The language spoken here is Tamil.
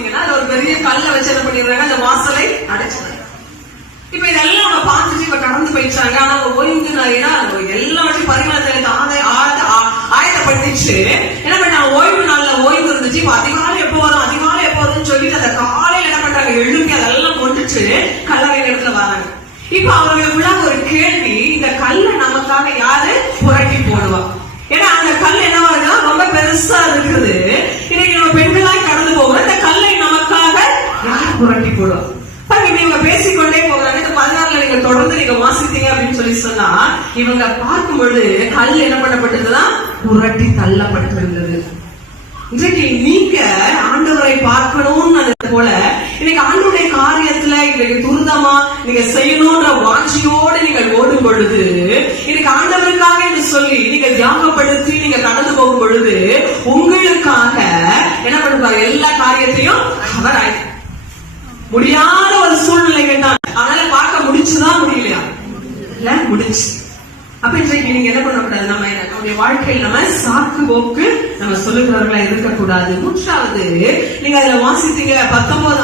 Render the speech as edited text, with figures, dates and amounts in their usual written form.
வாசித்தீங்கன்னா அது ஒரு பெரிய கல்ல வச்சு என்ன பண்ணிடுறாங்க, அந்த வாசலை அடைச்சிடுறாங்க. இப்ப இதெல்லாம் அவங்க பார்த்துட்டு இப்ப கடந்து போயிடுச்சாங்க. ஆனா ஓய்வுனாலேனா எல்லாவற்றையும் பரிமாணத்தை ஆயத்தப்படுத்திச்சு. என்ன பண்ணாங்க, ஓய்வு நாள்ல ஓய்வு இருந்துச்சு. இப்ப அதிகாலை எப்போ வரும், அதிகாலை எப்போ வரும்னு சொல்லிட்டு அந்த காலையில என்ன பண்றாங்க, எழுப்பி அதெல்லாம் கொண்டுட்டு கல்லறை இடத்துல வராங்க. இப்ப அவர்களுக்குள்ள ஒரு கேள்வி, இந்த கல்லை நமக்காக யாரு புரட்டி போடுவா? ஏன்னா அந்த கல் என்னவா இருக்கா, ரொம்ப பெருசா இருக்குது. இன்னைக்கு நம்ம பெண்களாய் கடந்து போகிறோம், இந்த கல்லை நமக்காக யார் புரட்டி போடுவா? இவங்க பேசிக்கொண்டே போகிறாங்க. இந்த 16 நீங்க தொடர்ந்து நீங்க வாசித்தீங்க அப்படின்னு சொல்லி சொன்னா, இவங்க பார்க்கும் பொழுது கல் என்ன பண்ணப்பட்டதுதான், புரட்டி தள்ளப்பட்டிருந்தது. இன்றைக்கு நீங்க ஆண்டவரை பார்க்கணும்னு போல இன்னைக்கு ஆண்டவருடைய காரியத்துல இன்னைக்கு துரிதமா நீங்க செய்யணும்ன்ற வாஞ்சியோடு நீங்கள் ஓடும் பொழுது, இன்னைக்கு ஆண்டவருக்காக என்று சொல்லி நீங்க தியாகப்படுத்தி நீங்க கடந்து போகும் பொழுது, உங்களுக்காக என்ன பண்ணுவாங்க, எல்லா காரியத்தையும் அவர் ஆயிடுச்சு. முடியாத ஒரு சூழ்நிலைகள் தான். அதனால பார்க்க முடிச்சுதான், முடியலையா? இல்ல, முடிச்சு. அப்ப இன்றைக்கு நீங்க என்ன பண்ணக்கூடாது, நம்ம நம்முடைய வாழ்க்கையில் நம்ம சாக்கு போக்கு நம்ம சொல்லுகிறவர்களா இருக்கக்கூடாது. 3வது நீங்க அதுல வாசித்தீங்க 19